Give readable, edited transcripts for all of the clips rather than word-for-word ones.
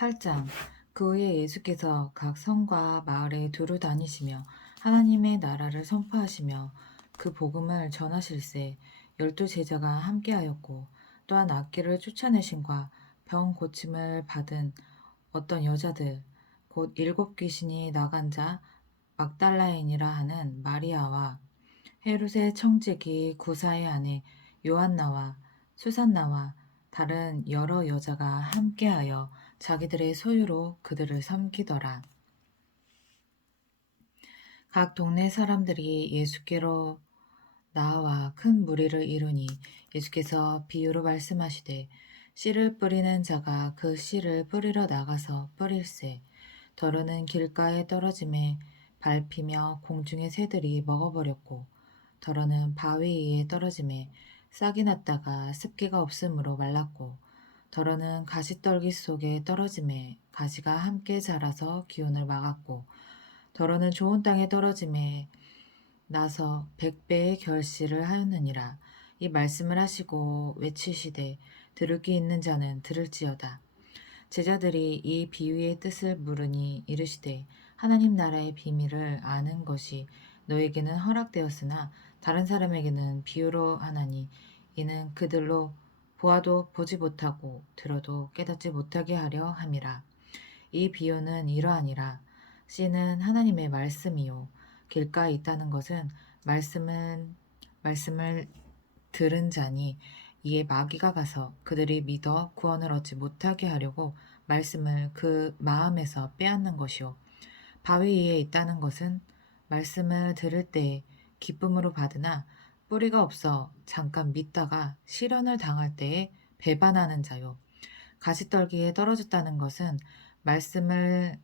8장. 그 후에 예수께서 각 성과 마을에 두루 다니시며 하나님의 나라를 선포하시며 그 복음을 전하실세. 12 제자가 함께하였고 또한 악귀를 쫓아내신과 병 고침을 받은 어떤 여자들 곧 7 귀신이 나간 자 막달라인이라 하는 마리아와 헤롯의 청지기 구사의 아내 요한나와 수산나와 다른 여러 여자가 함께하여 자기들의 소유로 그들을 섬기더라. 각 동네 사람들이 예수께로 나와 큰 무리를 이루니 예수께서 비유로 말씀하시되 씨를 뿌리는 자가 그 씨를 뿌리러 나가서 뿌릴새 더러는 길가에 떨어짐에 밟히며 공중의 새들이 먹어버렸고 더러는 바위 위에 떨어짐에 싹이 났다가 습기가 없으므로 말랐고 더러는 가시떨기 속에 떨어짐에 가시가 함께 자라서 기운을 막았고 더러는 좋은 땅에 떨어짐에 나서 100배의 결실을 하였느니라. 이 말씀을 하시고 외치시되 들을 귀 있는 자는 들을지어다. 제자들이 이 비유의 뜻을 물으니 이르시되 하나님 나라의 비밀을 아는 것이 너에게는 허락되었으나 다른 사람에게는 비유로 하나니 이는 그들로 보아도 보지 못하고 들어도 깨닫지 못하게 하려 함이라. 이 비유는 이러하니라. 씨는 하나님의 말씀이요 길가에 있다는 것은 말씀을 들은 자니 이에 마귀가 가서 그들이 믿어 구원을 얻지 못하게 하려고 말씀을 그 마음에서 빼앗는 것이요 바위 위에 있다는 것은 말씀을 들을 때에 기쁨으로 받으나 뿌리가 없어 잠깐 믿다가 시련을 당할 때에 배반하는 자요 가시떨기에 떨어졌다는 것은 말씀을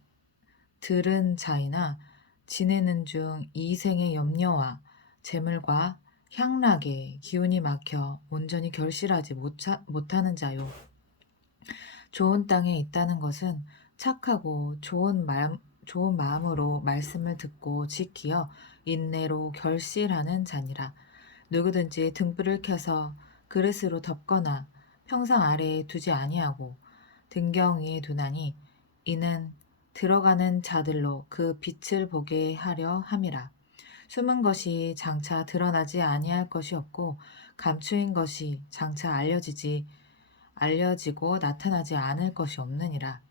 들은 자이나 지내는 중 이생의 염려와 재물과 향락에 기운이 막혀 온전히 결실하지 못하는 자요. 좋은 땅에 있다는 것은 착하고 좋은 마음으로 말씀을 듣고 지키어 인내로 결실하는 자니라. 누구든지 등불을 켜서 그릇으로 덮거나 평상 아래에 두지 아니하고 등경 위에 두나니 이는 들어가는 자들로 그 빛을 보게 하려 함이라. 숨은 것이 장차 드러나지 아니할 것이 없고 감추인 것이 장차 알려지고 나타나지 않을 것이 없느니라.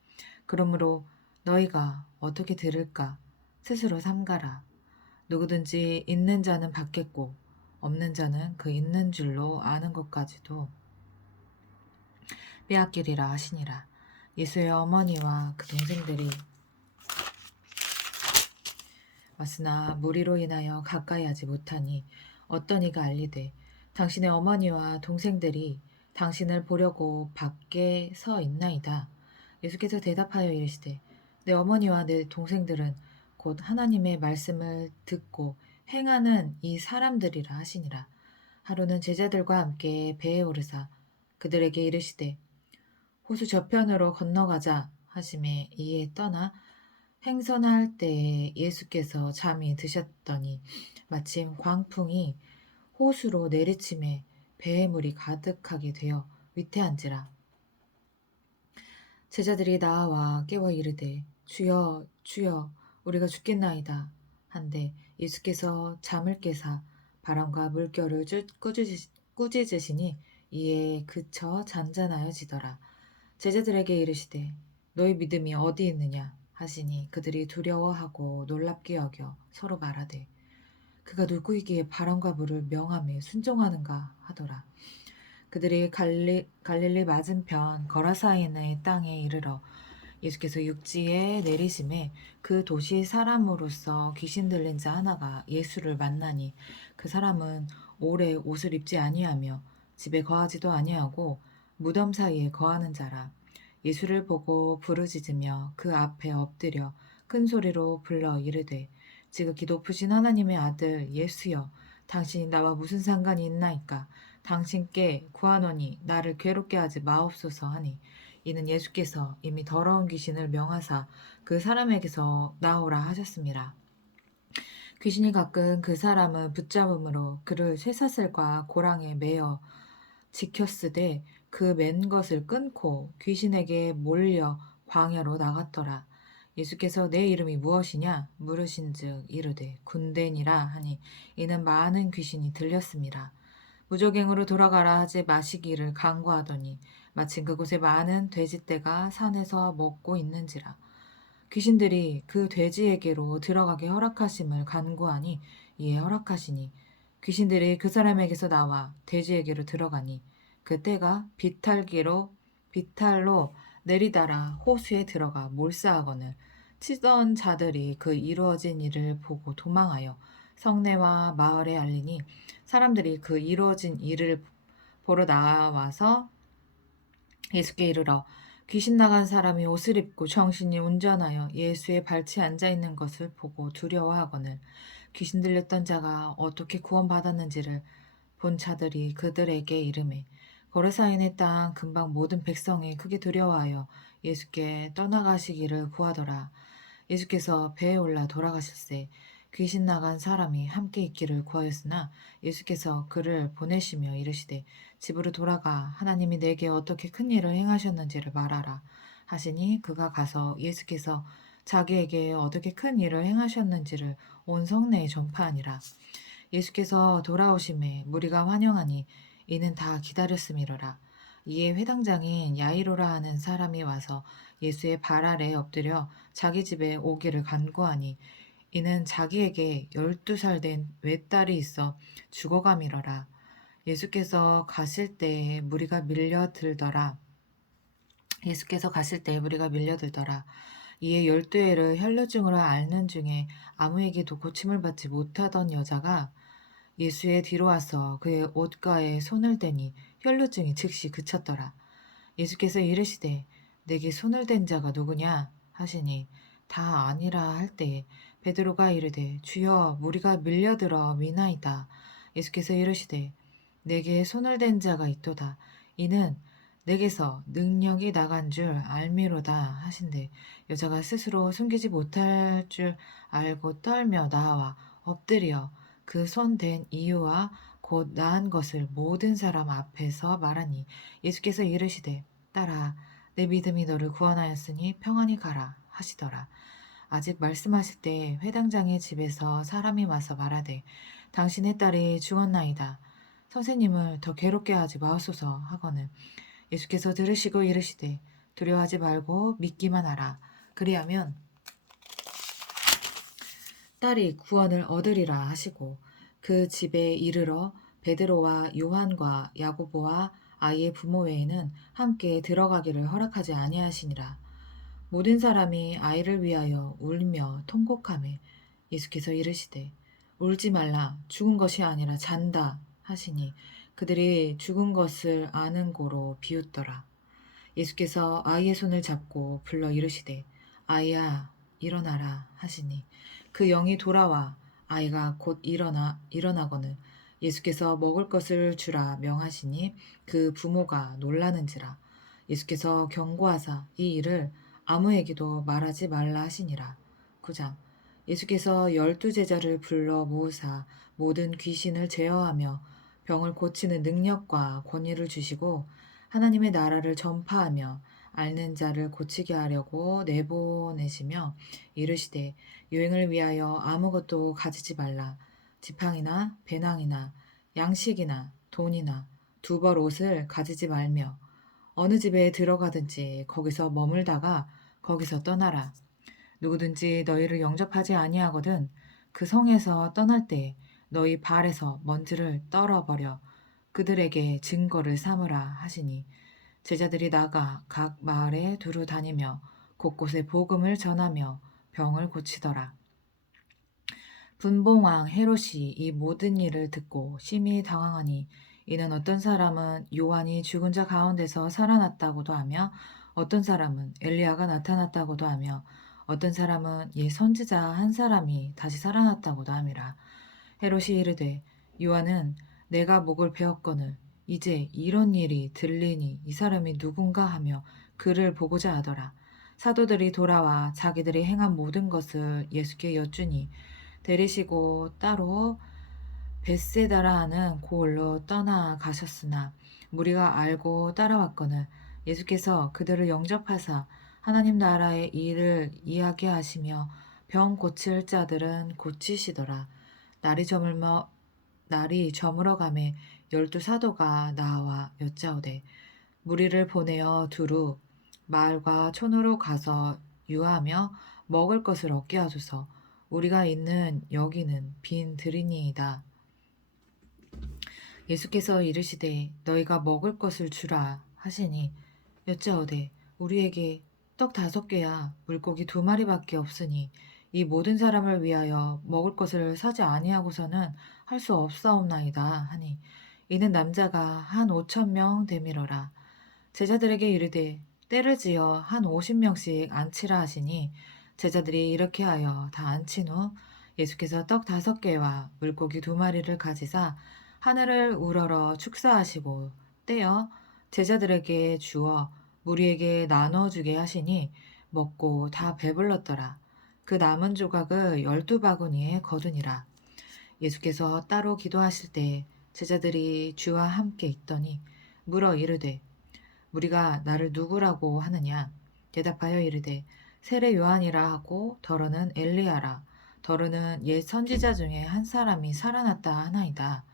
그러므로 너희가 어떻게 들을까 스스로 삼가라. 누구든지 있는 자는 받겠고 없는 자는 그 있는 줄로 아는 것까지도 빼앗기리라 하시니라. 예수의 어머니와 그 동생들이 왔으나 무리로 인하여 가까이 하지 못하니 어떤 이가 알리되 당신의 어머니와 동생들이 당신을 보려고 밖에 서 있나이다. 예수께서 대답하여 이르시되 내 어머니와 내 동생들은 곧 하나님의 말씀을 듣고 행하는 이 사람들이라 하시니라. 하루는 제자들과 함께 배에 오르사 그들에게 이르시되 호수 저편으로 건너가자 하심에 이에 떠나 행선할 때에 예수께서 잠이 드셨더니 마침 광풍이 호수로 내리침에 배의 물이 가득하게 되어 위태한지라. 제자들이 나와 깨워 이르되 주여 주여 우리가 죽겠나이다 한데 예수께서 잠을 깨사 바람과 물결을 꾸짖으시니 이에 그쳐 잔잔하여지더라. 제자들에게 이르시되 너희 믿음이 어디 있느냐 하시니 그들이 두려워하고 놀랍게 여겨 서로 말하되 그가 누구이기에 바람과 물을 명함에 순종하는가 하더라. 그들이 갈릴리 맞은편 거라사인의 땅에 이르러 예수께서 육지에 내리심에 그 도시 사람으로서 귀신 들린 자 하나가 예수를 만나니 그 사람은 오래 옷을 입지 아니하며 집에 거하지도 아니하고 무덤 사이에 거하는 자라. 예수를 보고 부르짖으며 그 앞에 엎드려 큰 소리로 불러 이르되 지극히 높으신 하나님의 아들 예수여 당신이 나와 무슨 상관이 있나이까 당신께 구하노니 나를 괴롭게 하지 마옵소서 하니 이는 예수께서 이미 더러운 귀신을 명하사 그 사람에게서 나오라 하셨습니다. 귀신이 가끔 그 사람을 붙잡음으로 그를 쇠사슬과 고랑에 매어 지켰으되 그 맨 것을 끊고 귀신에게 몰려 광야로 나갔더라. 예수께서 내 이름이 무엇이냐 물으신즉 이르되 군대니라 하니 이는 많은 귀신이 들렸습니다. 무조갱으로 돌아가라 하지 마시기를 간구하더니 마침 그곳에 많은 돼지떼가 산에서 먹고 있는지라. 귀신들이 그 돼지에게로 들어가게 허락하심을 간구하니 이에 허락하시니 귀신들이 그 사람에게서 나와 돼지에게로 들어가니 그 떼가 비탈로 내리다라 호수에 들어가 몰사하거늘 치던 자들이 그 이루어진 일을 보고 도망하여 성내와 마을에 알리니 사람들이 그 이루어진 일을 보러 나와서 예수께 이르러 귀신 나간 사람이 옷을 입고 정신이 운전하여 예수의 발치에 앉아 있는 것을 보고 두려워하거늘 귀신 들렸던 자가 어떻게 구원받았는지를 본 자들이 그들에게 이르매 거르사인의 땅 근방 모든 백성이 크게 두려워하여 예수께 떠나가시기를 구하더라. 예수께서 배에 올라 돌아가실새 귀신 나간 사람이 함께 있기를 구하였으나 예수께서 그를 보내시며 이르시되 집으로 돌아가 하나님이 내게 어떻게 큰 일을 행하셨는지를 말하라 하시니 그가 가서 예수께서 자기에게 어떻게 큰 일을 행하셨는지를 온 성내에 전파하니라. 예수께서 돌아오심에 무리가 환영하니 이는 다 기다렸음이로라. 이에 회당장인 야이로라 하는 사람이 와서 예수의 발 아래 엎드려 자기 집에 오기를 간구하니 이는 자기에게 12살 된 외딸이 있어 죽어감이러라. 예수께서 가실 때에 무리가 밀려들더라. 예수께서 가실 때에 무리가 밀려들더라. 이에 12회를 혈루증으로 앓는 중에 아무에게도 고침을 받지 못하던 여자가 예수의 뒤로 와서 그의 옷가에 손을 대니 혈루증이 즉시 그쳤더라. 예수께서 이르시되 내게 손을 댄 자가 누구냐 하시니 다 아니라 할 때에 베드로가 이르되 주여 무리가 밀려들어 미나이다. 예수께서 이르시되 내게 손을 댄 자가 있도다. 이는 내게서 능력이 나간 줄 알미로다 하신대 여자가 스스로 숨기지 못할 줄 알고 떨며 나와 엎드려 그 손 댄 이유와 곧 나은 것을 모든 사람 앞에서 말하니 예수께서 이르시되 딸아 내 믿음이 너를 구원하였으니 평안히 가라 하시더라. 아직 말씀하실 때 회당장의 집에서 사람이 와서 말하되 당신의 딸이 죽었나이다. 선생님을 더 괴롭게 하지 마소서 하거늘 예수께서 들으시고 이르시되 두려워하지 말고 믿기만 하라. 그리하면 딸이 구원을 얻으리라 하시고 그 집에 이르러 베드로와 요한과 야고보와 아이의 부모 외에는 함께 들어가기를 허락하지 아니하시니라. 모든 사람이 아이를 위하여 울며 통곡하매 예수께서 이르시되 울지 말라 죽은 것이 아니라 잔다 하시니 그들이 죽은 것을 아는 고로 비웃더라. 예수께서 아이의 손을 잡고 불러 이르시되 아이야 일어나라 하시니 그 영이 돌아와 아이가 곧 일어나거늘 예수께서 먹을 것을 주라 명하시니 그 부모가 놀라는지라. 예수께서 경고하사 이 일을 아무에게도 말하지 말라 하시니라. 9장 예수께서 12제자를 불러 모으사 모든 귀신을 제어하며 병을 고치는 능력과 권위를 주시고 하나님의 나라를 전파하며 앓는 자를 고치게 하려고 내보내시며 이르시되 여행을 위하여 아무것도 가지지 말라. 지팡이나 배낭이나 양식이나 돈이나 두 벌 옷을 가지지 말며 어느 집에 들어가든지 거기서 머물다가 거기서 떠나라. 누구든지 너희를 영접하지 아니하거든 그 성에서 떠날 때 너희 발에서 먼지를 떨어버려 그들에게 증거를 삼으라 하시니 제자들이 나가 각 마을에 두루 다니며 곳곳에 복음을 전하며 병을 고치더라. 분봉왕 헤롯이 이 모든 일을 듣고 심히 당황하니 이는 어떤 사람은 요한이 죽은 자 가운데서 살아났다고도 하며 어떤 사람은 엘리야가 나타났다고도 하며 어떤 사람은 옛 선지자 한 사람이 다시 살아났다고도 함이라. 헤롯이 이르되 요한은 내가 목을 베었거늘 이제 이런 일이 들리니 이 사람이 누군가 하며 그를 보고자 하더라. 사도들이 돌아와 자기들이 행한 모든 것을 예수께 여쭈니 데리시고 따로 벳세다라 하는 고을로 떠나가셨으나 무리가 알고 따라왔거늘 예수께서 그들을 영접하사 하나님 나라의 일을 이야기하시며 병 고칠 자들은 고치시더라. 날이 저물며 날이 저물어가매 12 사도가 나와 여짜오되 무리를 보내어 두루 마을과 촌으로 가서 유하며 먹을 것을 얻게 하소서. 우리가 있는 여기는 빈 들이니이다. 예수께서 이르시되 너희가 먹을 것을 주라 하시니 여짜오되 우리에게 떡 5개야 물고기 2마리밖에 없으니 이 모든 사람을 위하여 먹을 것을 사지 아니하고서는 할 수 없사옵나이다 하니 이는 남자가 한 5,000명 되밀어라. 제자들에게 이르되 때를 지어 한 50명씩 앉히라 하시니 제자들이 이렇게 하여 다 앉힌 후 예수께서 떡 5개와 물고기 2마리를 가지사 하늘을 우러러 축사하시고 떼어 제자들에게 주어 무리에게 나눠주게 하시니 먹고 다 배불렀더라. 그 남은 조각을 12바구니에 거두니라. 예수께서 따로 기도하실 때 제자들이 주와 함께 있더니 물어 이르되 우리가 나를 누구라고 하느냐? 대답하여 이르되 세례 요한이라 하고 더러는 엘리야라. 더러는 옛 선지자 중에 한 사람이 살아났다 하나이다.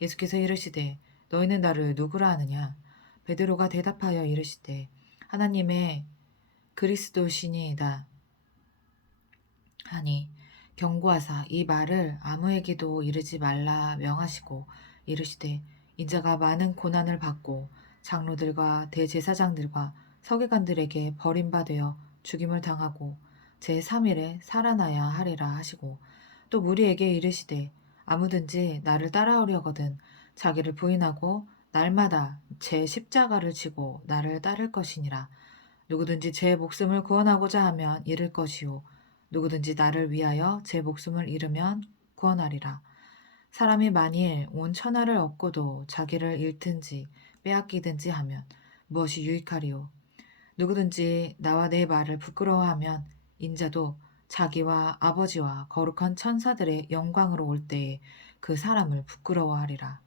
예수께서 이르시되 너희는 나를 누구라 하느냐? 베드로가 대답하여 이르시되 하나님의 그리스도시니이다 하니 경고하사 이 말을 아무에게도 이르지 말라 명하시고 이르시되 인자가 많은 고난을 받고 장로들과 대제사장들과 서기관들에게 버림받아 죽임을 당하고 제3일에 살아나야 하리라 하시고 또 무리에게 이르시되 아무든지 나를 따라오려거든 자기를 부인하고 날마다 제 십자가를 지고 나를 따를 것이니라. 누구든지 제 목숨을 구원하고자 하면 잃을 것이요 누구든지 나를 위하여 제 목숨을 잃으면 구원하리라. 사람이 만일 온 천하를 얻고도 자기를 잃든지 빼앗기든지 하면 무엇이 유익하리요? 누구든지 나와 내 말을 부끄러워하면 인자도 자기와 아버지와 거룩한 천사들의 영광으로 올 때에 그 사람을 부끄러워하리라.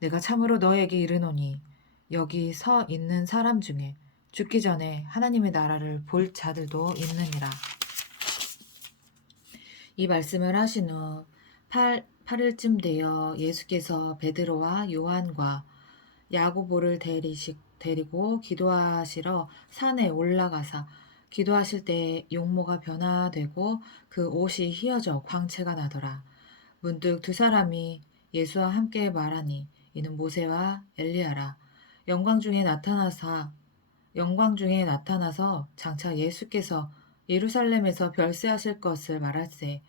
내가 참으로 너에게 이르노니 여기 서 있는 사람 중에 죽기 전에 하나님의 나라를 볼 자들도 있느니라. 이 말씀을 하신 후 8일쯤 되어 예수께서 베드로와 요한과 야고보를 데리고 기도하시러 산에 올라가사 기도하실 때 용모가 변화되고 그 옷이 휘어져 광채가 나더라. 문득 2 사람이 예수와 함께 말하니 이는 모세와 엘리야라. 영광 중에 나타나서 장차 예수께서 예루살렘에서 별세하실 것을 말할세.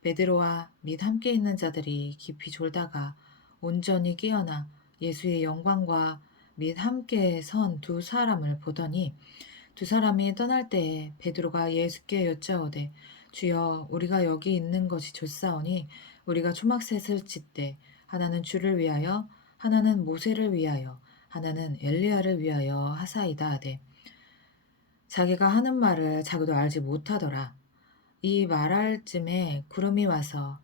베드로와 및 함께 있는 자들이 깊이 졸다가 온전히 깨어나 예수의 영광과 및 함께 선 2 사람을 보더니 2 사람이 떠날 때에 베드로가 예수께 여짜오되 주여 우리가 여기 있는 것이 좋사오니 우리가 초막셋을 짓되 하나는 주를 위하여 하나는 모세를 위하여 하나는 엘리야를 위하여 하사이다 하되 자기가 하는 말을 자기도 알지 못하더라. 이 말할 쯤에 구름이 와서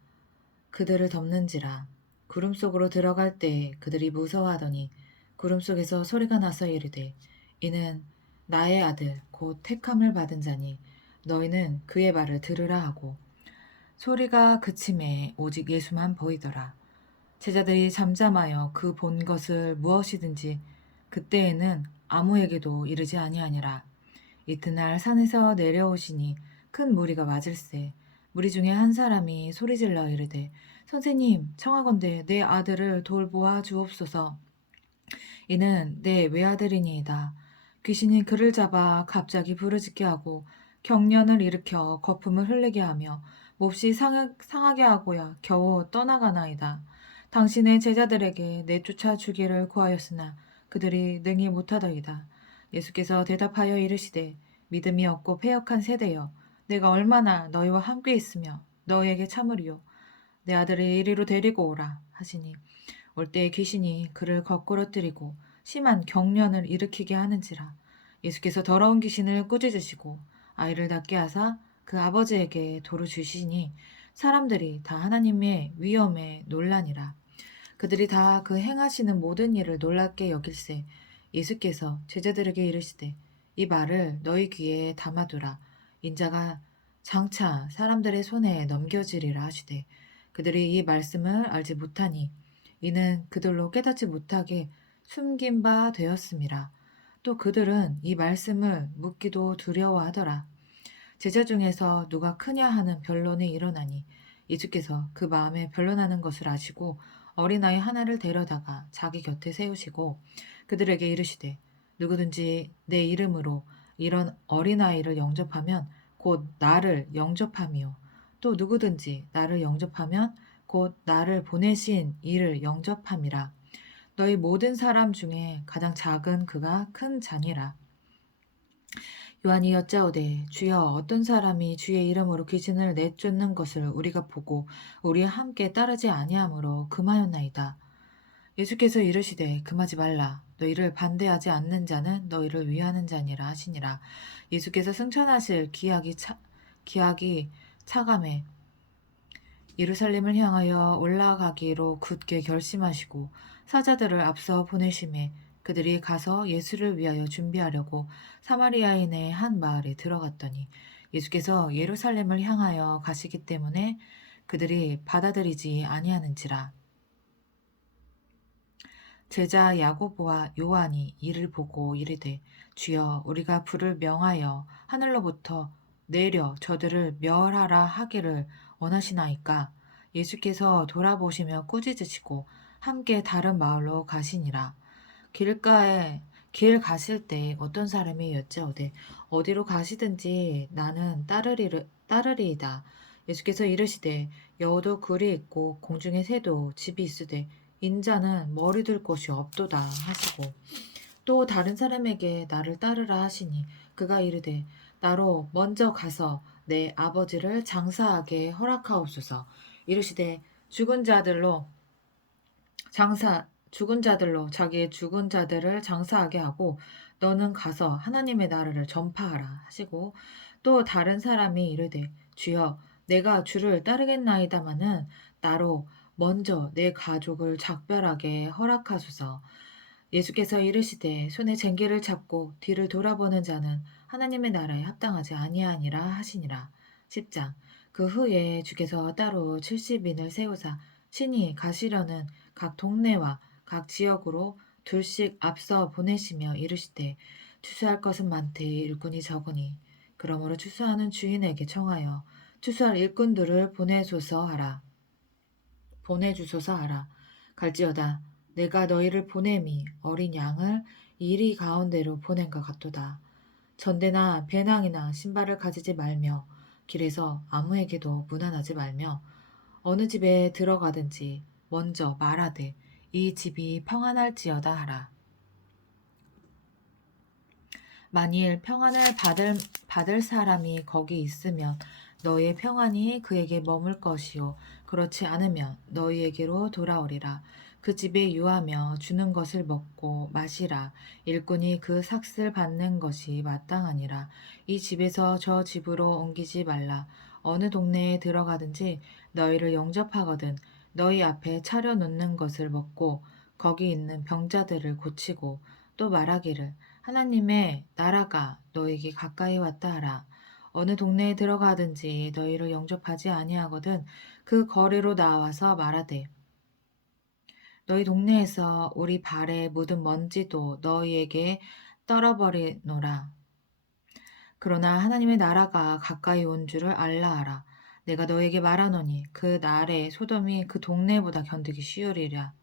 그들을 덮는지라. 구름 속으로 들어갈 때 그들이 무서워하더니 구름 속에서 소리가 나서 이르되 이는 나의 아들 곧 택함을 받은 자니 너희는 그의 말을 들으라 하고 소리가 그침에 오직 예수만 보이더라. 제자들이 잠잠하여 그 본 것을 무엇이든지 그때에는 아무에게도 이르지 아니하니라. 이튿날 산에서 내려오시니 큰 무리가 맞을세. 무리 중에 한 사람이 소리질러 이르되 선생님 청하건대 내 아들을 돌보아 주옵소서. 이는 내 외아들이니이다. 귀신이 그를 잡아 갑자기 부르짖게 하고 경련을 일으켜 거품을 흘리게 하며 몹시 상하게 하고야 겨우 떠나가나이다. 당신의 제자들에게 내쫓아 주기를 구하였으나 그들이 능히 못하더이다. 예수께서 대답하여 이르시되 믿음이 없고 패역한 세대여 내가 얼마나 너희와 함께 있으며 너희에게 참으리요. 내 아들을 이리로 데리고 오라 하시니 올 때에 귀신이 그를 거꾸러뜨리고 심한 경련을 일으키게 하는지라. 예수께서 더러운 귀신을 꾸짖으시고 아이를 낫게 하사 그 아버지에게 도로 주시니 사람들이 다 하나님의 위엄에 놀라니라. 그들이 다 그 행하시는 모든 일을 놀랍게 여길세. 예수께서 제자들에게 이르시되 이 말을 너희 귀에 담아두라. 인자가 장차 사람들의 손에 넘겨지리라 하시되 그들이 이 말씀을 알지 못하니 이는 그들로 깨닫지 못하게 숨긴 바 되었음이라. 또 그들은 이 말씀을 묻기도 두려워하더라. 제자 중에서 누가 크냐 하는 변론이 일어나니 예수께서 그 마음에 변론하는 것을 아시고 어린아이 하나를 데려다가 자기 곁에 세우시고 그들에게 이르시되 누구든지 내 이름으로 이런 어린아이를 영접하면 곧 나를 영접함이요 또 누구든지 나를 영접하면 곧 나를 보내신 이를 영접함이라. 너희 모든 사람 중에 가장 작은 그가 큰 자니라. 요한이 여짜오되 주여 어떤 사람이 주의 이름으로 귀신을 내쫓는 것을 우리가 보고 우리와 함께 따르지 아니하므로 금하였나이다. 예수께서 이르시되 금하지 말라. 너희를 반대하지 않는 자는 너희를 위하는 자니라 하시니라. 예수께서 승천하실 기약이 차감해 예루살렘을 향하여 올라가기로 굳게 결심하시고 사자들을 앞서 보내심에 그들이 가서 예수를 위하여 준비하려고 사마리아인의 한 마을에 들어갔더니 예수께서 예루살렘을 향하여 가시기 때문에 그들이 받아들이지 아니하는지라. 제자 야고보와 요한이 이를 보고 이르되 주여 우리가 불을 명하여 하늘로부터 내려 저들을 멸하라 하기를 원하시나이까. 예수께서 돌아보시며 꾸짖으시고 함께 다른 마을로 가시니라. 길 가실 때 어떤 사람이 여짜오되 어디로 가시든지 나는 따르리이다. 예수께서 이르시되 여우도 굴이 있고 공중의 새도 집이 있으되 인자는 머리 둘 곳이 없도다 하시고 또 다른 사람에게 나를 따르라 하시니 그가 이르되 나로 먼저 가서 내 아버지를 장사하게 허락하옵소서. 이르시되 죽은 자들로 자기의 죽은 자들을 장사하게 하고 너는 가서 하나님의 나라를 전파하라 하시고 또 다른 사람이 이르되 주여 내가 주를 따르겠나이다마는 나로 먼저 내 가족을 작별하게 허락하소서. 예수께서 이르시되 손에 쟁기를 잡고 뒤를 돌아보는 자는 하나님의 나라에 합당하지 아니하니라 하시니라. 10장. 그 후에 주께서 따로 70인을 세우사 신이 가시려는 각 동네와 각 지역으로 둘씩 앞서 보내시며 이르시되 추수할 것은 많되 일꾼이 적으니 그러므로 추수하는 주인에게 청하여 추수할 일꾼들을 보내주소서 하라. 갈지어다 내가 너희를 보냄이 어린 양을 이리 가운데로 보낸 것 같도다. 전대나 배낭이나 신발을 가지지 말며 길에서 아무에게도 무난하지 말며 어느 집에 들어가든지 먼저 말하되 이 집이 평안할지어다 하라. 만일 평안을 받을 사람이 거기 있으면 너희의 평안이 그에게 머물 것이요 그렇지 않으면 너희에게로 돌아오리라. 그 집에 유하며 주는 것을 먹고 마시라. 일꾼이 그 삭슬 받는 것이 마땅하니라. 이 집에서 저 집으로 옮기지 말라. 어느 동네에 들어가든지 너희를 영접하거든 너희 앞에 차려놓는 것을 먹고 거기 있는 병자들을 고치고 또 말하기를 하나님의 나라가 너에게 가까이 왔다 하라. 어느 동네에 들어가든지 너희를 영접하지 아니하거든 그 거리로 나와서 말하되 너희 동네에서 우리 발에 묻은 먼지도 너희에게 떨어버리노라. 그러나 하나님의 나라가 가까이 온 줄을 알라 하라. 내가 너에게 말하노니 그 날에 소돔이 그 동네보다 견디기 쉬우리라.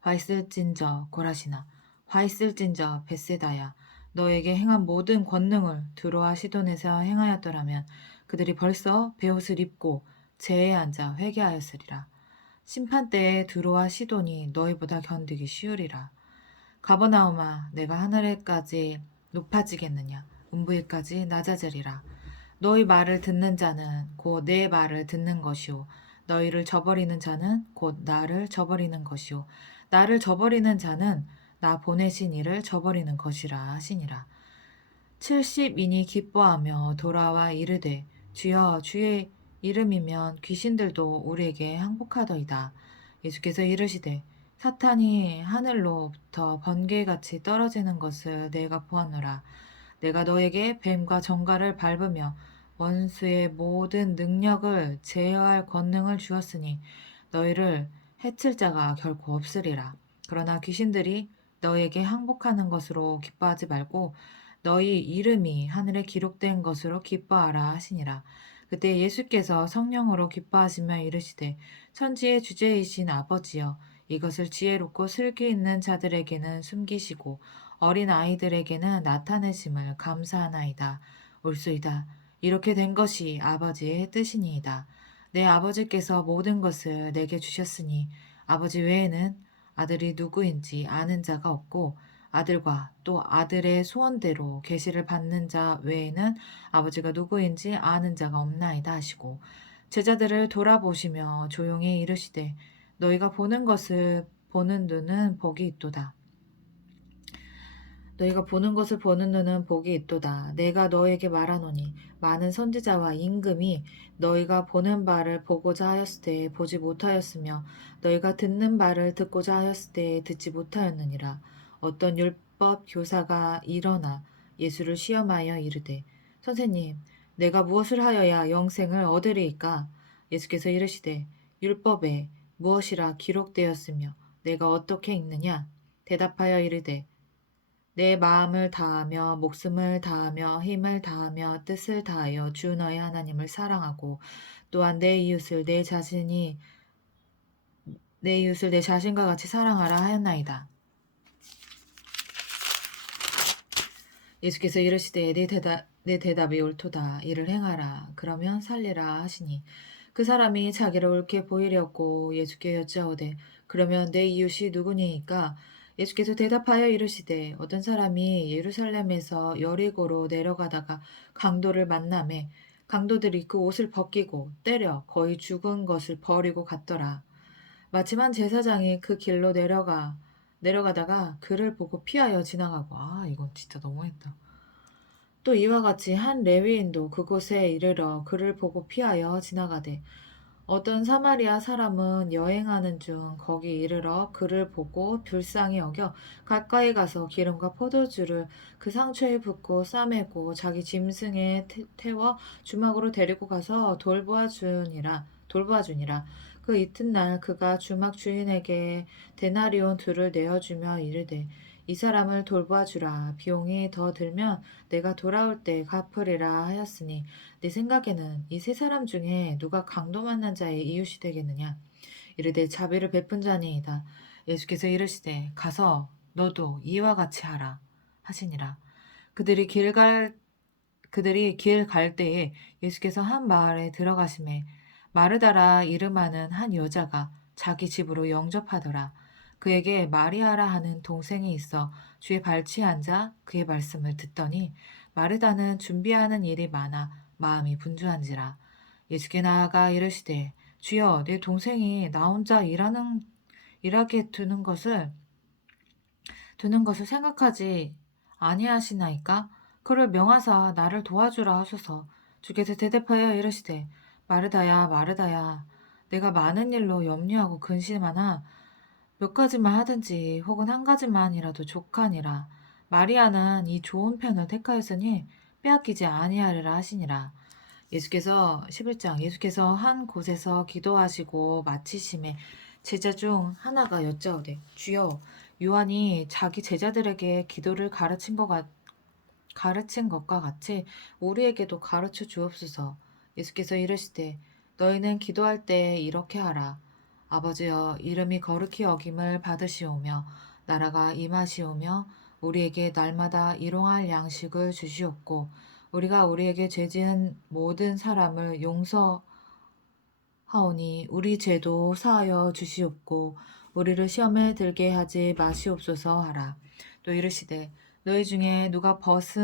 화 있을진저 고라시나 화 있을진저 벳세다야 너에게 행한 모든 권능을 두로와 시돈에서 행하였더라면 그들이 벌써 베옷을 입고 재에 앉아 회개하였으리라. 심판 때에 두로와 시돈이 너희보다 견디기 쉬우리라. 가버나움아 내가 하늘에까지 높아지겠느냐 음부에까지 낮아지리라. 너희 말을 듣는 자는 곧 내 말을 듣는 것이요 너희를 저버리는 자는 곧 나를 저버리는 것이요 나를 저버리는 자는 나 보내신 이를 저버리는 것이라 하시니라. 70인이 기뻐하며 돌아와 이르되 주여 주의 이름이면 귀신들도 우리에게 항복하더이다. 예수께서 이르시되 사탄이 하늘로부터 번개같이 떨어지는 것을 내가 보았노라. 내가 너에게 뱀과 정갈을 밟으며 원수의 모든 능력을 제어할 권능을 주었으니 너희를 해칠 자가 결코 없으리라. 그러나 귀신들이 너에게 항복하는 것으로 기뻐하지 말고 너희 이름이 하늘에 기록된 것으로 기뻐하라 하시니라. 그때 예수께서 성령으로 기뻐하시며 이르시되 천지의 주제이신 아버지여 이것을 지혜롭고 슬기 있는 자들에게는 숨기시고 어린 아이들에게는 나타내심을 감사하나이다. 옳소이다. 이렇게 된 것이 아버지의 뜻이니이다. 내 아버지께서 모든 것을 내게 주셨으니 아버지 외에는 아들이 누구인지 아는 자가 없고 아들과 또 아들의 소원대로 계시를 받는 자 외에는 아버지가 누구인지 아는 자가 없나이다 하시고 제자들을 돌아보시며 조용히 이르시되 너희가 보는 것을 보는 눈은 복이 있도다. 너희가 보는 것을 보는 눈은 복이 있도다. 내가 너에게 말하노니 많은 선지자와 임금이 너희가 보는 바를 보고자 하였을 때 보지 못하였으며 너희가 듣는 바를 듣고자 하였을 때 듣지 못하였느니라. 어떤 율법 교사가 일어나 예수를 시험하여 이르되 선생님 내가 무엇을 하여야 영생을 얻으리이까? 예수께서 이르시되 율법에 무엇이라 기록되었으며 내가 어떻게 읽느냐? 대답하여 이르되 내 마음을 다하며 목숨을 다하며 힘을 다하며 뜻을 다하여 주 너의 하나님을 사랑하고 또한 내 이웃을 내 자신과 같이 사랑하라 하였나이다. 예수께서 이르시되 내 대답이 옳도다. 이를 행하라. 그러면 살리라 하시니 그 사람이 자기를 옳게 보이려고 예수께 여짜오되 그러면 내 이웃이 누구니이까? 예수께서 대답하여 이르시되 어떤 사람이 예루살렘에서 여리고로 내려가다가 강도를 만나매 강도들이 그 옷을 벗기고 때려 거의 죽은 것을 버리고 갔더라. 마침 한 제사장이 그 길로 내려가다가 그를 보고 피하여 지나가고 이건 진짜 너무했다. 또 이와 같이 한 레위인도 그곳에 이르러 그를 보고 피하여 지나가되 어떤 사마리아 사람은 여행하는 중 거기 이르러 그를 보고 불쌍히 여겨 가까이 가서 기름과 포도주를 그 상처에 붓고 싸매고 자기 짐승에 태워 주막으로 데리고 가서 돌보아주니라. 그 이튿날 그가 주막 주인에게 데나리온 둘을 내어주며 이르되 이 사람을 돌보아주라. 비용이 더 들면 내가 돌아올 때 갚으리라 하였으니 내 생각에는 이 세 사람 중에 누가 강도 만난 자의 이웃이 되겠느냐? 이르되 자비를 베푼 자니이다. 예수께서 이르시되 가서 너도 이와 같이 하라 하시니라. 그들이 길 갈 때에 예수께서 한 마을에 들어가심에 마르다라 이름하는 한 여자가 자기 집으로 영접하더라. 그에게 마리아라 하는 동생이 있어 주의 발치에 앉아 그의 말씀을 듣더니 마르다는 준비하는 일이 많아 마음이 분주한지라. 예수께 나아가 이르시되 주여 내 동생이 나 혼자 일하게 두는 것을 생각하지 아니하시나이까? 그를 명하사 나를 도와주라 하소서. 주께서 대답하여 이르시되 마르다야 마르다야 내가 많은 일로 염려하고 근심하나 몇 가지만 하든지 혹은 한 가지만이라도 족하니라. 마리아는 이 좋은 편을 택하였으니 빼앗기지 아니하리라 하시니라. 11장 예수께서 한 곳에서 기도하시고 마치심에 제자 중 하나가 여짜오되 주여 요한이 자기 제자들에게 기도를 가르친 것과 같이 우리에게도 가르쳐 주옵소서. 예수께서 이르시되 너희는 기도할 때 이렇게 하라. 아버지여 이름이 거룩히 여김을 받으시오며 나라가 임하시오며 우리에게 날마다 일용할 양식을 주시옵고 우리가 우리에게 죄지은 모든 사람을 용서하오니 우리 죄도 사하여 주시옵고 우리를 시험에 들게 하지 마시옵소서 하라. 또 이르시되 너희 중에 누가 벗이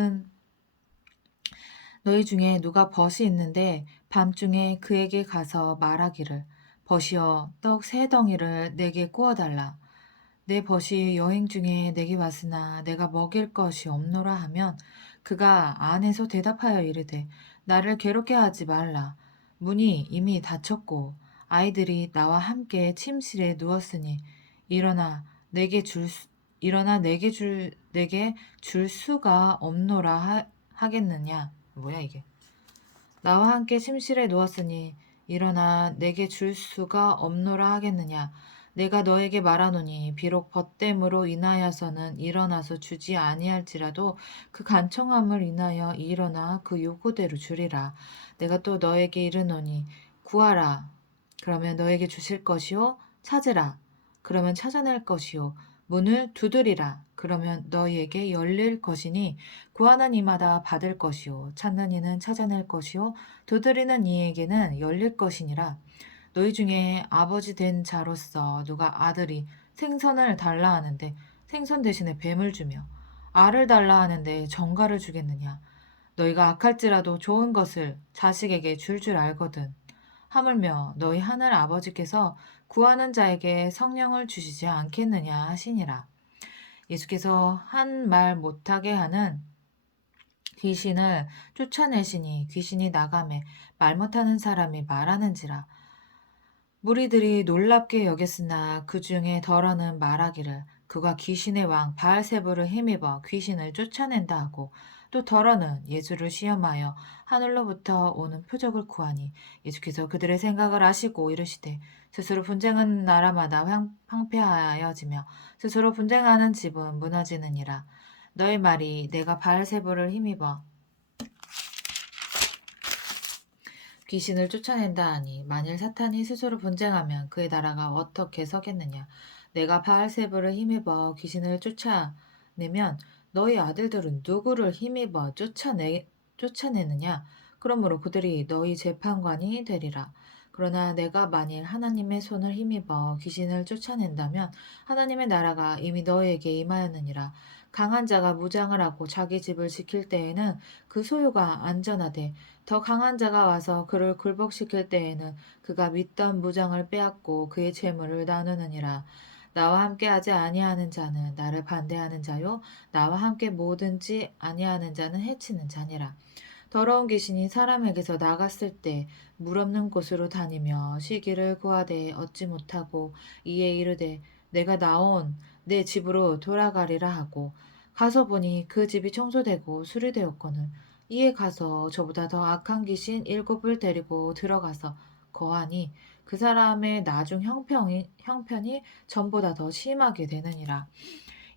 있는데 밤중에 그에게 가서 말하기를 벗이여 떡 3덩이를 내게 구워달라. 내 벗이 여행 중에 내게 왔으나 내가 먹일 것이 없노라 하면 그가 안에서 대답하여 이르되 나를 괴롭게 하지 말라. 문이 이미 닫혔고 아이들이 나와 함께 침실에 누웠으니 일어나 내게 줄 수- 일어나 내게 줄 수가 없노라 하겠느냐. 뭐야 이게? 나와 함께 침실에 누웠으니 일어나 내게 줄 수가 없노라 하겠느냐. 내가 너에게 말하노니 비록 벗됨으로 인하여서는 일어나서 주지 아니할지라도 그 간청함을 인하여 일어나 그 요구대로 주리라. 내가 또 너에게 이르노니 구하라. 그러면 너에게 주실 것이요. 찾으라. 그러면 찾아낼 것이요. 문을 두드리라. 그러면 너희에게 열릴 것이니 구하는 이마다 받을 것이요 찾는 이는 찾아낼 것이요 두드리는 이에게는 열릴 것이니라. 너희 중에 아버지 된 자로서 누가 아들이 생선을 달라 하는데 생선 대신에 뱀을 주며 알을 달라 하는데 정갈을 주겠느냐. 너희가 악할지라도 좋은 것을 자식에게 줄 알거든. 하물며 너희 하늘 아버지께서 구하는 자에게 성령을 주시지 않겠느냐 하시니라. 예수께서 한 말 못하게 하는 귀신을 쫓아내시니 귀신이 나가매 말 못하는 사람이 말하는지라. 무리들이 놀랍게 여겼으나 그 중에 덜어는 말하기를 그가 귀신의 왕 바알세불을 힘입어 귀신을 쫓아낸다 하고 또 덜어는 예수를 시험하여 하늘로부터 오는 표적을 구하니 예수께서 그들의 생각을 아시고 이르시되 스스로 분쟁하는 나라마다 황폐하여지며 스스로 분쟁하는 집은 무너지느니라. 너의 말이 내가 바알세불을 힘입어 귀신을 쫓아낸다 하니 만일 사탄이 스스로 분쟁하면 그의 나라가 어떻게 서겠느냐. 내가 바알세불을 힘입어 귀신을 쫓아내면 너희 아들들은 누구를 힘입어 쫓아내느냐. 그러므로 그들이 너희 재판관이 되리라. 그러나 내가 만일 하나님의 손을 힘입어 귀신을 쫓아낸다면 하나님의 나라가 이미 너희에게 임하였느니라. 강한 자가 무장을 하고 자기 집을 지킬 때에는 그 소유가 안전하되 더 강한 자가 와서 그를 굴복시킬 때에는 그가 믿던 무장을 빼앗고 그의 재물을 나누느니라. 나와 함께 하지 아니하는 자는 나를 반대하는 자요 나와 함께 뭐든지 아니하는 자는 해치는 자니라. 더러운 귀신이 사람에게서 나갔을 때 물 없는 곳으로 다니며 쉬기를 구하되 얻지 못하고 이에 이르되 내가 나온 내 집으로 돌아가리라 하고 가서 보니 그 집이 청소되고 수리되었거늘 이에 가서 저보다 더 악한 귀신 7을 데리고 들어가서 거하니 그 사람의 나중 형편이 전보다 더 심하게 되느니라.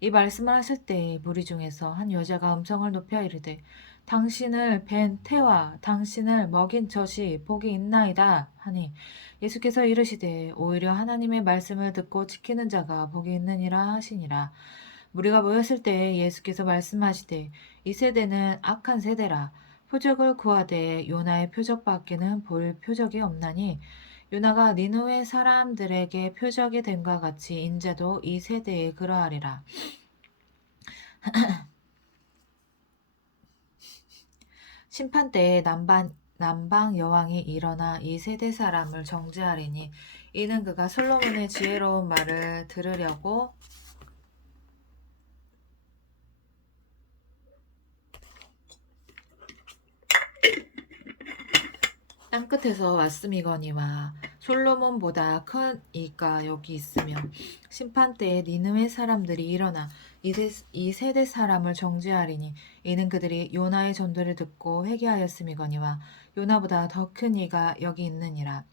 이 말씀을 하실 때 무리 중에서 한 여자가 음성을 높여 이르되 당신을 뵌 태와 당신을 먹인 젖이 복이 있나이다 하니 예수께서 이르시되 오히려 하나님의 말씀을 듣고 지키는 자가 복이 있느니라 하시니라. 무리가 모였을 때 예수께서 말씀하시되 이 세대는 악한 세대라. 표적을 구하되 요나의 표적밖에는 볼 표적이 없나니 요나가 니느웨 사람들에게 표적이 됨과 같이 인자도 이 세대에 그러하리라. 심판 때에 남방 여왕이 일어나 이 세대 사람을 정죄하리니 이는 그가 솔로몬의 지혜로운 말을 들으려고 땅끝에서 왔음이거니와 솔로몬보다 큰 이가 여기 있으며 심판 때에 니느웨 사람들이 일어나 이 세대 사람을 정죄하리니 이는 그들이 요나의 전도를 듣고 회개하였음이거니와 요나보다 더 큰 이가 여기 있느니라.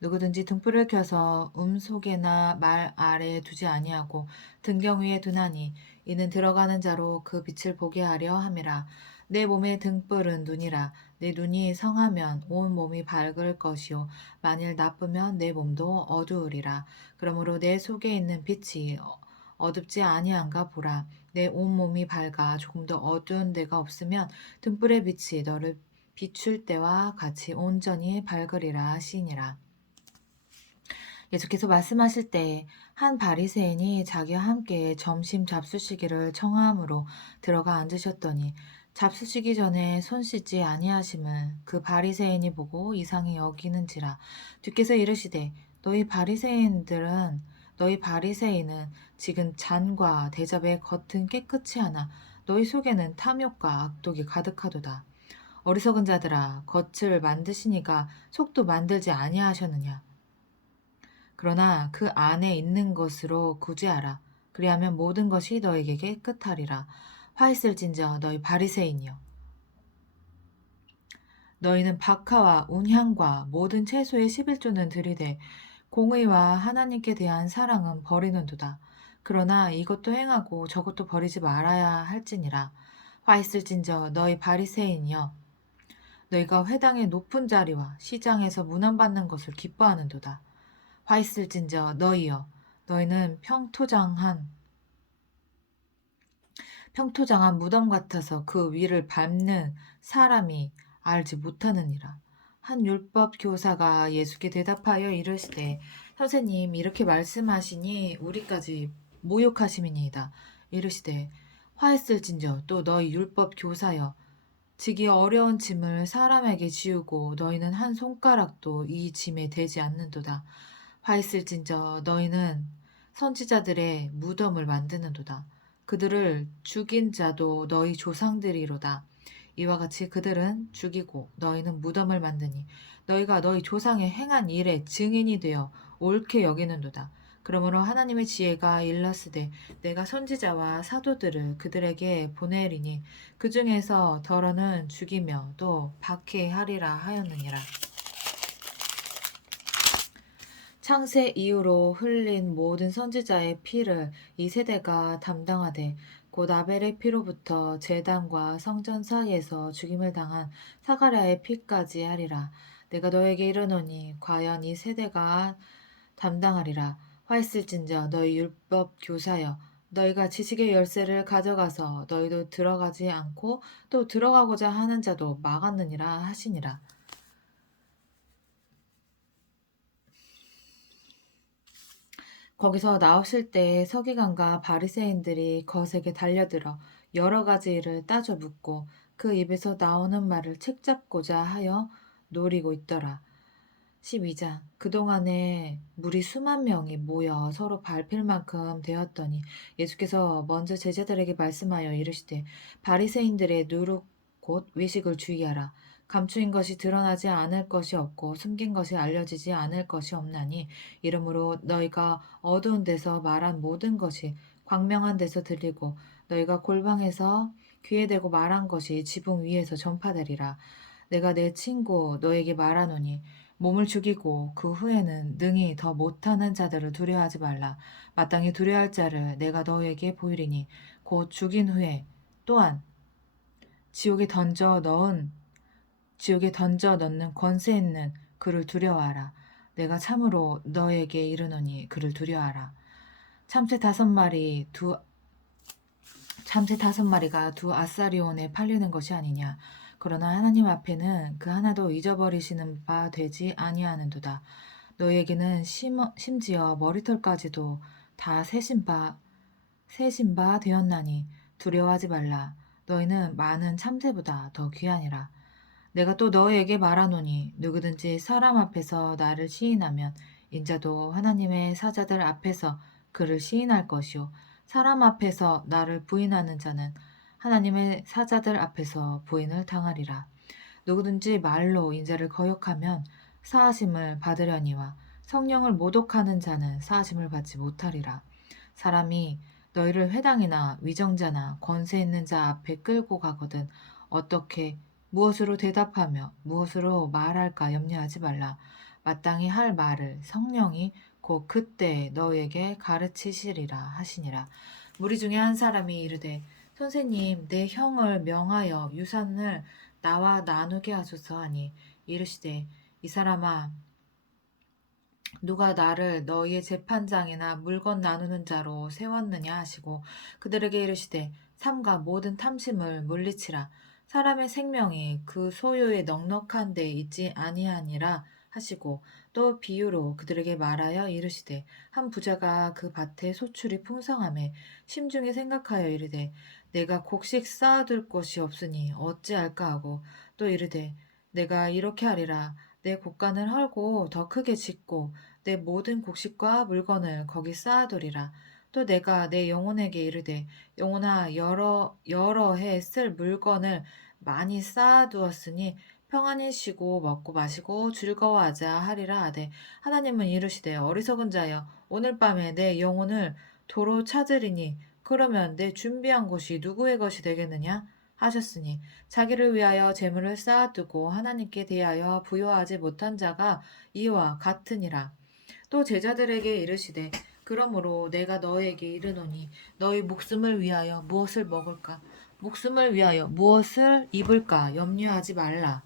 누구든지 등불을 켜서 속에나 말 아래에 두지 아니하고 등경 위에 두나니 이는 들어가는 자로 그 빛을 보게 하려 함이라. 내 몸의 등불은 눈이라. 내 눈이 성하면 온 몸이 밝을 것이요 만일 나쁘면 내 몸도 어두우리라. 그러므로 내 속에 있는 빛이 어둡지 아니한가 보라. 내 온 몸이 밝아 조금도 어두운 데가 없으면 등불의 빛이 너를 비출 때와 같이 온전히 밝으리라 하시니라. 예수께서 말씀하실 때 한 바리새인이 자기와 함께 점심 잡수시기를 청함으로 들어가 앉으셨더니 잡수시기 전에 손 씻지 아니하심을 그 바리새인이 보고 이상히 여기는지라. 주께서 이르시되 너희 바리새인은 지금 잔과 대접의 겉은 깨끗이 하나 너희 속에는 탐욕과 악독이 가득하도다. 어리석은 자들아 겉을 만드시니가 속도 만들지 아니하셨느냐. 그러나 그 안에 있는 것으로 구제하라. 그리하면 모든 것이 너에게 깨끗하리라. 화 있을진저 너희 바리새인이여, 너희는 박하와 운향과 모든 채소의 11조는 들이되 공의와 하나님께 대한 사랑은 버리는도다. 그러나 이것도 행하고 저것도 버리지 말아야 할지니라. 화 있을진저 너희 바리새인이여, 너희가 회당의 높은 자리와 시장에서 문안받는 것을 기뻐하는도다. 화 있을진저 너희여, 너희는 평토장한 무덤 같아서 그 위를 밟는 사람이 알지 못하느니라. 한 율법 교사가 예수께 대답하여 이르시되, 선생님, 이렇게 말씀하시니 우리까지 모욕하심이니이다. 이르시되, 화했을진저 또 너희 율법 교사여, 지기 어려운 짐을 사람에게 지우고 너희는 한 손가락도 이 짐에 대지 않는도다. 화했을진저 너희는 선지자들의 무덤을 만드는도다. 그들을 죽인 자도 너희 조상들이로다. 이와 같이 그들은 죽이고 너희는 무덤을 만드니 너희가 너희 조상의 행한 일의 증인이 되어 옳게 여기는도다. 그러므로 하나님의 지혜가 일렀으되 내가 선지자와 사도들을 그들에게 보내리니 그 중에서 더러는 죽이며 또 박해하리라 하였느니라. 창세 이후로 흘린 모든 선지자의 피를 이 세대가 담당하되 곧 아벨의 피로부터 제단과 성전 사이에서 죽임을 당한 사가랴의 피까지 하리라. 내가 너에게 이르노니 과연 이 세대가 담당하리라. 화 있을진저 너희 율법 교사여, 너희가 지식의 열쇠를 가져가서 너희도 들어가지 않고 또 들어가고자 하는 자도 막았느니라 하시니라. 거기서 나오실 때 서기관과 바리새인들이 거세게 달려들어 여러 가지 일을 따져 묻고 그 입에서 나오는 말을 책잡고자 하여 노리고 있더라. 12장. 그동안에 무리 수만 명이 모여 서로 밟힐 만큼 되었더니 예수께서 먼저 제자들에게 말씀하여 이르시되 바리새인들의 누룩 곧 외식을 주의하라. 감추인 것이 드러나지 않을 것이 없고 숨긴 것이 알려지지 않을 것이 없나니 이러므로 너희가 어두운 데서 말한 모든 것이 광명한 데서 들리고 너희가 골방에서 귀에 대고 말한 것이 지붕 위에서 전파되리라. 내가 내 친구 너에게 말하노니 몸을 죽이고 그 후에는 능히 더 못하는 자들을 두려워하지 말라. 마땅히 두려워할 자를 내가 너에게 보이리니 곧 죽인 후에 또한 지옥에 던져 넣은 지옥에 던져 넣는 권세 있는 그를 두려워하라. 내가 참으로 너에게 이르노니 그를 두려워하라. 참새 다섯 마리 두 참새 다섯 마리가 두 아사리온에 팔리는 것이 아니냐. 그러나 하나님 앞에는 그 하나도 잊어버리시는 바 되지 아니하는도다. 너희에게는 심지어 머리털까지도 다 세신 바 되었나니 두려워하지 말라. 너희는 많은 참새보다 더 귀하니라. 내가 또 너희에게 말하노니 누구든지 사람 앞에서 나를 시인하면 인자도 하나님의 사자들 앞에서 그를 시인할 것이요 사람 앞에서 나를 부인하는 자는 하나님의 사자들 앞에서 부인을 당하리라. 누구든지 말로 인자를 거역하면 사하심을 받으려니와 성령을 모독하는 자는 사하심을 받지 못하리라. 사람이 너희를 회당이나 위정자나 권세 있는 자 앞에 끌고 가거든 어떻게 무엇으로 대답하며 무엇으로 말할까 염려하지 말라. 마땅히 할 말을 성령이 곧 그때 너희에게 가르치시리라 하시니라. 무리 중에 한 사람이 이르되 선생님 내 형을 명하여 유산을 나와 나누게 하소서 하니 이르시되 이 사람아 누가 나를 너희의 재판장이나 물건 나누는 자로 세웠느냐 하시고 그들에게 이르시되 삼가 모든 탐심을 물리치라. 사람의 생명이 그 소유의 넉넉한 데 있지 아니하니라 하시고 또 비유로 그들에게 말하여 이르시되 한 부자가 그 밭에 소출이 풍성함에 심중에 생각하여 이르되 내가 곡식 쌓아둘 곳이 없으니 어찌할까 하고 또 이르되 내가 이렇게 하리라. 내 곡간을 헐고 더 크게 짓고 내 모든 곡식과 물건을 거기 쌓아두리라. 또 내가 내 영혼에게 이르되 영혼아 여러 해 쓸 물건을 많이 쌓아두었으니 평안히 쉬고 먹고 마시고 즐거워하자 하리라 하되 하나님은 이르시되 어리석은 자여 오늘 밤에 내 영혼을 도로 찾으리니 그러면 내 준비한 것이 누구의 것이 되겠느냐 하셨으니 자기를 위하여 재물을 쌓아두고 하나님께 대하여 부여하지 못한 자가 이와 같으니라. 또 제자들에게 이르시되 그러므로 내가 너희에게 이르노니 너희 목숨을 위하여 무엇을 먹을까 목숨을 위하여 무엇을 입을까 염려하지 말라.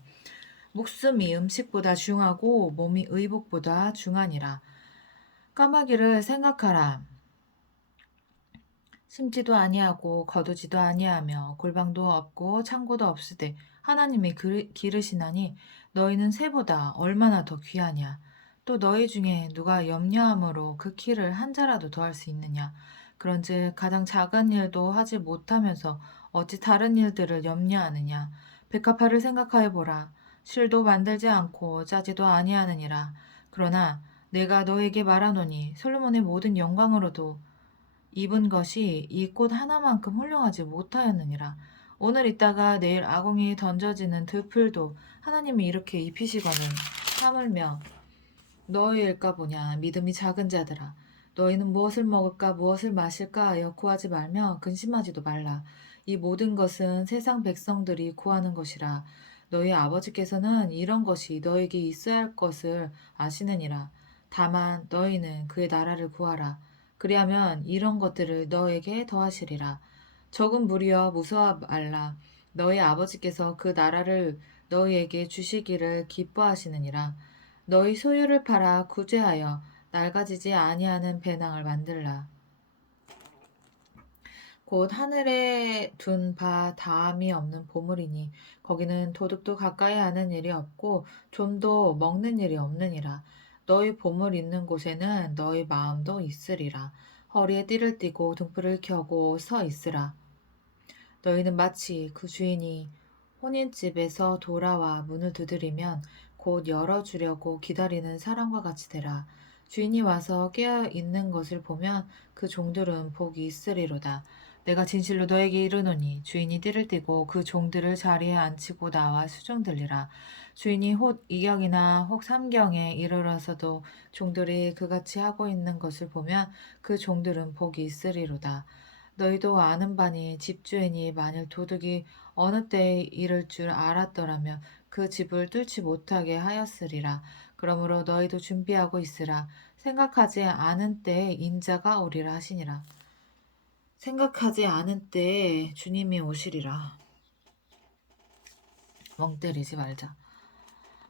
목숨이 음식보다 중하고 몸이 의복보다 중하니라. 까마귀를 생각하라. 심지도 아니하고 거두지도 아니하며 골방도 없고 창고도 없으되 하나님이 기르시나니 너희는 새보다 얼마나 더 귀하냐. 또 너희 중에 누가 염려함으로 그 키를 한 자라도 더할 수 있느냐. 그런즉 가장 작은 일도 하지 못하면서 어찌 다른 일들을 염려하느냐. 백합화를 생각하여 보라. 실도 만들지 않고 짜지도 아니하느니라. 그러나 내가 너에게 말하노니 솔로몬의 모든 영광으로도 입은 것이 이 꽃 하나만큼 훌륭하지 못하였느니라. 오늘 있다가 내일 아궁이에 던져지는 들풀도 하나님이 이렇게 입히시거늘 하물며 너희일까 보냐. 믿음이 작은 자들아. 너희는 무엇을 먹을까 무엇을 마실까 하여 구하지 말며 근심하지도 말라. 이 모든 것은 세상 백성들이 구하는 것이라. 너희 아버지께서는 이런 것이 너에게 있어야 할 것을 아시느니라. 다만 너희는 그의 나라를 구하라. 그리하면 이런 것들을 너에게 더하시리라. 적은 무리여 무서워 말라. 너희 아버지께서 그 나라를 너희에게 주시기를 기뻐하시느니라. 너희 소유를 팔아 구제하여 낡아지지 아니하는 배낭을 만들라. 곧 하늘에 둔 바 다함이 없는 보물이니 거기는 도둑도 가까이 하는 일이 없고 좀도 먹는 일이 없느니라. 너희 보물 있는 곳에는 너희 마음도 있으리라. 허리에 띠를 띠고 등불을 켜고 서 있으라. 너희는 마치 그 주인이 혼인집에서 돌아와 문을 두드리면 곧 열어주려고 기다리는 사람과 같이 되라. 주인이 와서 깨어 있는 것을 보면 그 종들은 복이 있으리로다. 내가 진실로 너에게 이르노니 주인이 띠를 띠고 그 종들을 자리에 앉히고 나와 수종들리라. 주인이 혹 이경이나 혹 삼경에 이르러서도 종들이 그같이 하고 있는 것을 보면 그 종들은 복이 있으리로다. 너희도 아는 바니 집주인이 만일 도둑이 어느 때에 이를 줄 알았더라면 그 집을 뚫지 못하게 하였으리라. 그러므로 너희도 준비하고 있으라. 생각하지 않은 때에 인자가 오리라 하시니라. 생각하지 않은 때에 주님이 오시리라. 멍 때리지 말자.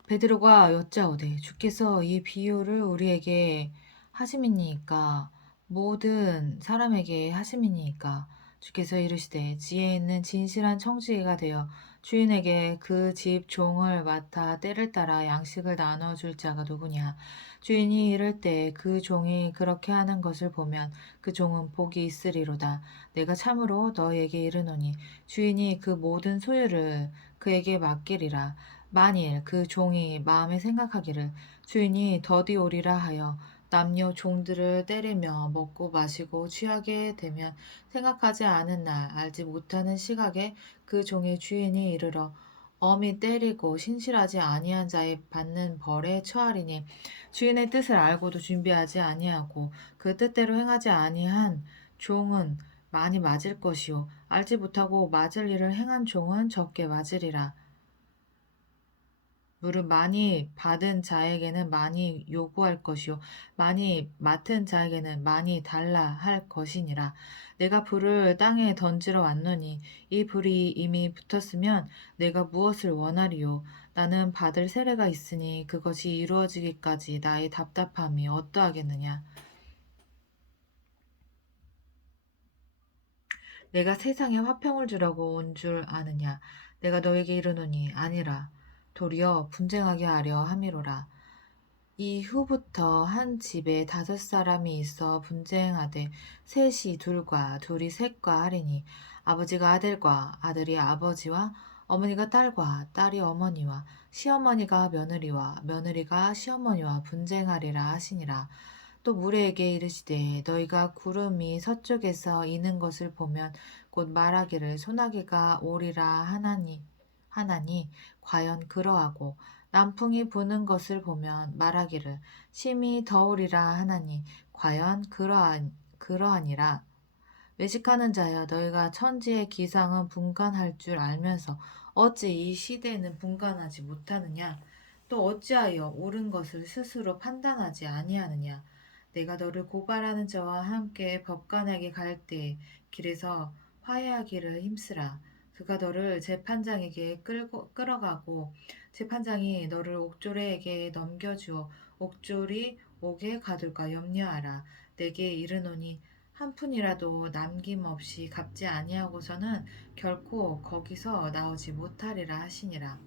베드로가 여짜오되 주께서 이 비유를 우리에게 하심이니까 모든 사람에게 하심이니까 주께서 이르시되 지혜 있는 진실한 청지기가 되어 주인에게 그 집 종을 맡아 때를 따라 양식을 나눠줄 자가 누구냐. 주인이 이를 때 그 종이 그렇게 하는 것을 보면 그 종은 복이 있으리로다. 내가 참으로 너희에게 이르노니 주인이 그 모든 소유를 그에게 맡기리라. 만일 그 종이 마음에 생각하기를 주인이 더디 오리라 하여 남녀 종들을 때리며 먹고 마시고 취하게 되면 생각하지 않은 날 알지 못하는 시각에 그 종의 주인이 이르러 엄히 때리고 신실하지 아니한 자의 받는 벌에 처하리니 주인의 뜻을 알고도 준비하지 아니하고 그 뜻대로 행하지 아니한 종은 많이 맞을 것이요 알지 못하고 맞을 일을 행한 종은 적게 맞으리라. 무릇 많이 받은 자에게는 많이 요구할 것이요 많이 맡은 자에게는 많이 달라 할 것이니라. 내가 불을 땅에 던지러 왔노니 이 불이 이미 붙었으면 내가 무엇을 원하리요. 나는 받을 세례가 있으니 그것이 이루어지기까지 나의 답답함이 어떠하겠느냐. 내가 세상에 화평을 주려고 온 줄 아느냐. 내가 너에게 이르노니 아니라 도리어 분쟁하게 하려 함이로라. 이후부터 한 집에 5사람이 있어 분쟁하되 셋이 둘과 둘이 셋과 하리니 아버지가 아들과 아들이 아버지와 어머니가 딸과 딸이 어머니와 시어머니가 며느리와 며느리가 시어머니와 분쟁하리라 하시니라. 또 무리에게 이르시되 너희가 구름이 서쪽에서 이는 것을 보면 곧 말하기를 소나기가 오리라 하나니 과연 그러하고 남풍이 부는 것을 보면 말하기를 심히 더우리라 하나니 과연 그러하니라. 외식하는 자여 너희가 천지의 기상은 분간할 줄 알면서 어찌 이 시대는 분간하지 못하느냐? 또 어찌하여 옳은 것을 스스로 판단하지 아니하느냐? 내가 너를 고발하는 자와 함께 법관에게 갈 때에 길에서 화해하기를 힘쓰라. 그가 너를 재판장에게 끌어가고 재판장이 너를 옥졸에게 넘겨주어 옥졸이 옥에 가둘까 염려하라. 내게 이르노니 한 푼이라도 남김없이 갚지 아니하고서는 결코 거기서 나오지 못하리라 하시니라.